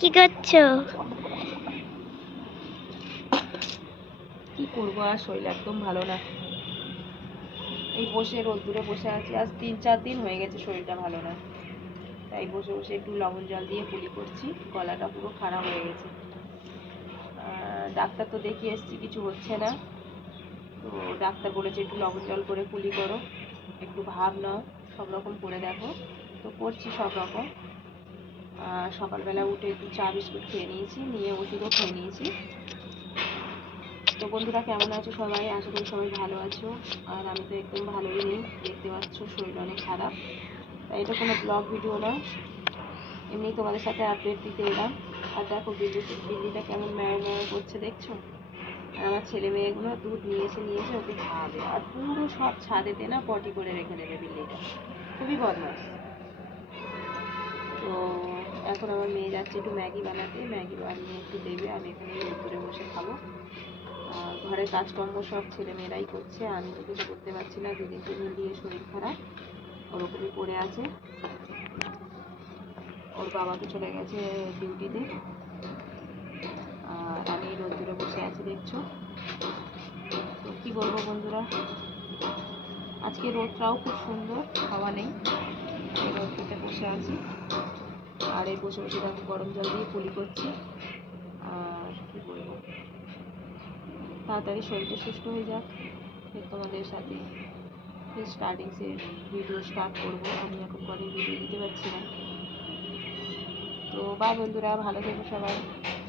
কি করছো? কি করবো, আর শরীর একদম ভালো না। এই বসে রোদ্দুরে বসে আছি, আজ 3-4 দিন হয়ে গেছে শরীরটা ভালো না। তাই বসে বসে একটু লবণ জল দিয়ে কুলি করছি, গলাটা পুরো খারাপ হয়ে গেছে। ডাক্তার তো দেখিয়ে এসেছি, কিছু হচ্ছে না। তো ডাক্তার বলেছে একটু লবণ জল করে কুলি করো, একটু ভাব নাও, সব রকম করে দেখো। তো করছি সব রকম। সকালবেলা উঠে একটু চা বিস্কুট খেয়ে নিয়েছি, নিয়ে ওষুধও খেয়ে নিয়েছি। তো বন্ধুরা, কেমন আছো সবাই? আশা করি সবাই ভালো আছো। আর আমি তো একদম ভালোই নেই, দেখতে পাচ্ছ শরীর অনেক খারাপ। তাই এটা কোনো ব্লগ ভিডিও না, এমনি তোমাদের সাথে আপডেট দিতে এলাম। আর দেখো বিল্লিটা কেমন ম্যাও ম্যাও করছে, দেখছো? আর আমার ছেলে মেয়েগুলো দুধ নিয়েছে ওকে খাওয়াবে, আর পুরো সব ছাদেতে না পটি করে রেখে দেবে বিল্লিটা, খুবই বদমাস। তো এখন আমার মেয়ে যাচ্ছে একটু ম্যাগি বানাতে, ম্যাগি বানিয়ে একটু দেবে, আমি এখানে রোদ্দুরে বসে খাবো। আর ঘরের কাজকর্ম সব ছেলেমেয়েরাই করছে, আমি তো কিছু করতে পারছি না, 2-3 দিন দিয়ে শরীর খারাপ, ওরকমই পড়ে আছে। ওর বাবা তো চলে গেছে ডিউটিতে, আর আমি রোদ্দুরে বসে আছি, দেখছো? তো কি বলবো বন্ধুরা, আজকে রোদটাও খুব সুন্দর, হাওয়া নেই, এই রোদটাতে বসে আছি। আর এই বসে বসে দেখো গরম জল দিয়ে কুলি করছি। আর কি বলবো, তাড়াতাড়ি শরীরটা সুস্থ হয়ে যাক, ফের তোমাদের সাথে স্টার্টিংসের ভিডিও স্টার্ট করবো। আমি এখন কদিন ভিডিও দিতে পারছি না। তো বাই বন্ধুরা, ভালো থেকো সবাই।